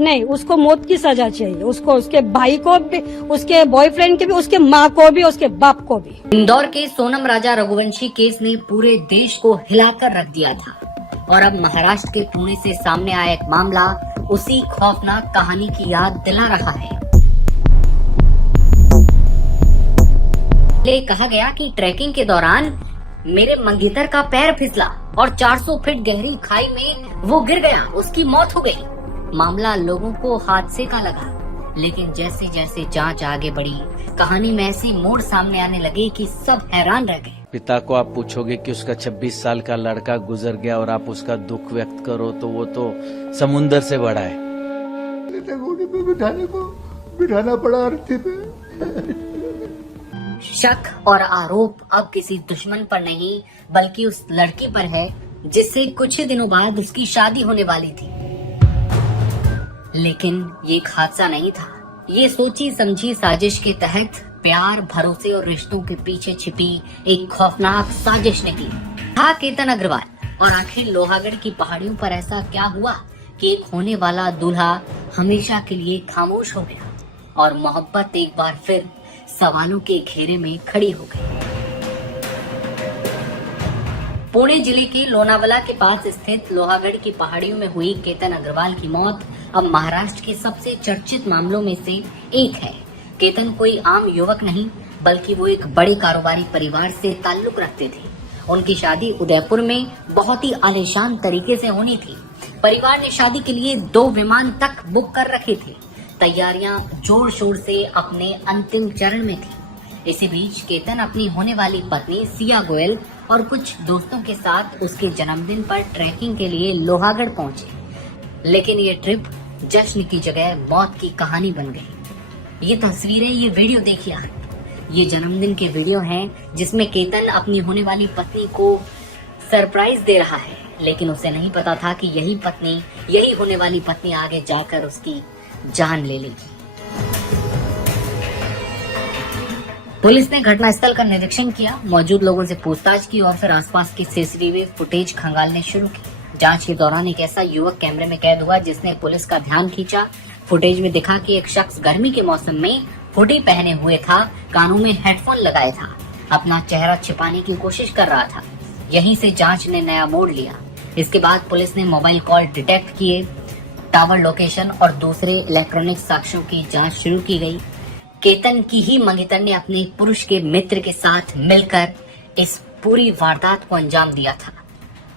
नहीं, उसको मौत की सजा चाहिए, उसको, उसके भाई को भी, उसके बॉयफ्रेंड के भी, उसके माँ को भी, उसके बाप को भी। इंदौर के सोनम राजा रघुवंशी केस ने पूरे देश को हिलाकर रख दिया था और अब महाराष्ट्र के पुणे से सामने आया एक मामला उसी खौफनाक कहानी की याद दिला रहा है। कहा गया कि ट्रैकिंग के दौरान मेरे मंगेतर का पैर फिसला और 400 फीट गहरी खाई में वो गिर गया, उसकी मौत हो गई। मामला लोगों को हादसे का लगा, लेकिन जैसे जैसे जांच आगे बढ़ी, कहानी में ऐसी मोड़ सामने आने लगे कि सब हैरान रह गए। पिता को आप पूछोगे कि उसका 26 साल का लड़का गुजर गया और आप उसका दुख व्यक्त करो तो वो तो समुंदर से बड़ा है। बिठाना पड़ा अर्थी पे। शक और आरोप अब किसी दुश्मन पर नहीं बल्कि उस लड़की पर है जिससे कुछ ही दिनों बाद उसकी शादी होने वाली थी। लेकिन ये एक हादसा नहीं था, ये सोची समझी साजिश के तहत प्यार, भरोसे और रिश्तों के पीछे छिपी एक खौफनाक साजिश निकली। था केतन अग्रवाल। और आखिर लोहागढ़ की पहाड़ियों पर ऐसा क्या हुआ कि एक होने वाला दूल्हा हमेशा के लिए खामोश हो गया और मोहब्बत एक बार फिर सवालों के घेरे में खड़ी हो गई। पुणे जिले के लोनावला के पास स्थित लोहागढ़ की पहाड़ियों में हुई केतन अग्रवाल की मौत अब महाराष्ट्र के सबसे चर्चित मामलों में से एक है। केतन कोई आम युवक नहीं बल्कि वो एक बड़े कारोबारी परिवार से ताल्लुक रखते थे। उनकी शादी उदयपुर में बहुत ही आलीशान तरीके से होनी थी। परिवार ने शादी के लिए 2 विमान तक बुक कर रखे थे। तैयारियां जोर शोर से अपने अंतिम चरण में थी। इसी बीच केतन अपनी होने वाली पत्नी सिया गोयल और कुछ दोस्तों के साथ उसके जन्मदिन पर ट्रैकिंग के लिए लोहागढ़ पहुंचे। लेकिन ये ट्रिप जश्न की जगह मौत की कहानी बन गई। ये तस्वीरें, ये वीडियो देखिए आप। ये जन्मदिन के वीडियो हैं जिसमें केतन अपनी होने वाली पत्नी को सरप्राइज दे रहा है, लेकिन उसे नहीं पता था कि यही होने वाली पत्नी आगे जाकर उसकी जान ले लेगी। पुलिस ने घटनास्थल का निरीक्षण किया, मौजूद लोगों से पूछताछ की और फिर आसपास की सीसीटीवी फुटेज खंगालने शुरू की। जांच के दौरान एक ऐसा युवक कैमरे में कैद हुआ जिसने पुलिस का ध्यान खींचा। फुटेज में दिखा कि एक शख्स गर्मी के मौसम में हुडी पहने हुए था, कानों में हेडफोन लगाए था, अपना चेहरा छिपाने की कोशिश कर रहा था। यहीं से जांच ने नया मोड़ लिया। इसके बाद पुलिस ने मोबाइल कॉल डिटेक्ट किए, टावर लोकेशन और दूसरे इलेक्ट्रॉनिक साक्ष्यों की जांच शुरू की गई। केतन की ही मंगेतर ने अपने पुरुष के मित्र के साथ मिलकर इस पूरी वारदात को अंजाम दिया था।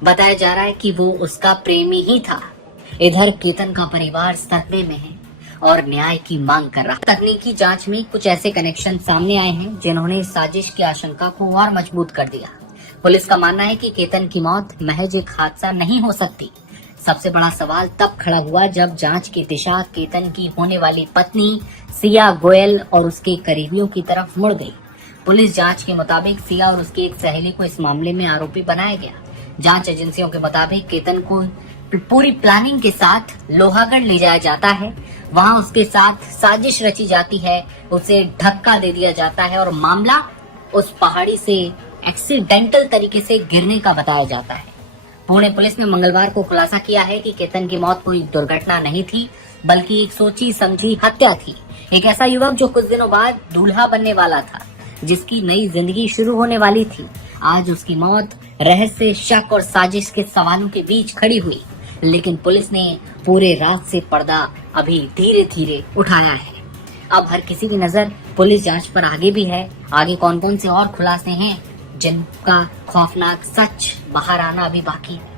बताया जा रहा है कि वो उसका प्रेमी ही था। इधर केतन का परिवार सदमे में है और न्याय की मांग कर रहा। तकनीकी जांच में कुछ ऐसे कनेक्शन सामने आए हैं जिन्होंने इस साजिश की आशंका को और मजबूत कर दिया। पुलिस का मानना है कि केतन की मौत महज एक हादसा नहीं हो सकती। सबसे बड़ा सवाल तब खड़ा हुआ जब जांच की दिशा केतन की होने वाली पत्नी सिया गोयल और उसके करीबियों की तरफ मुड़ गई। पुलिस जांच के मुताबिक सिया और उसकी एक सहेली को इस मामले में आरोपी बनाया गया। जांच एजेंसियों के मुताबिक केतन को पूरी प्लानिंग के साथ लोहागढ़ ले जाया जाता है, वहां उसके साथ साजिश रची जाती है, उसे धक्का दे दिया जाता है और मामला उस पहाड़ी से एक्सीडेंटल तरीके से गिरने का बताया जाता है। पुणे पुलिस ने मंगलवार को खुलासा किया है कि केतन की मौत कोई दुर्घटना नहीं थी बल्कि एक सोची समझी हत्या थी। एक ऐसा युवक जो कुछ दिनों बाद दूल्हा बनने वाला था, जिसकी नई जिंदगी शुरू होने वाली थी, आज उसकी मौत रहस्य, शक और साजिश के सवालों के बीच खड़ी हुई। लेकिन पुलिस ने पूरे रात से पर्दा अभी धीरे धीरे उठाया है। अब हर किसी की नजर पुलिस जांच पर आगे भी है। आगे कौन कौन से और खुलासे हैं जिनका खौफनाक सच बाहर आना अभी बाकी है।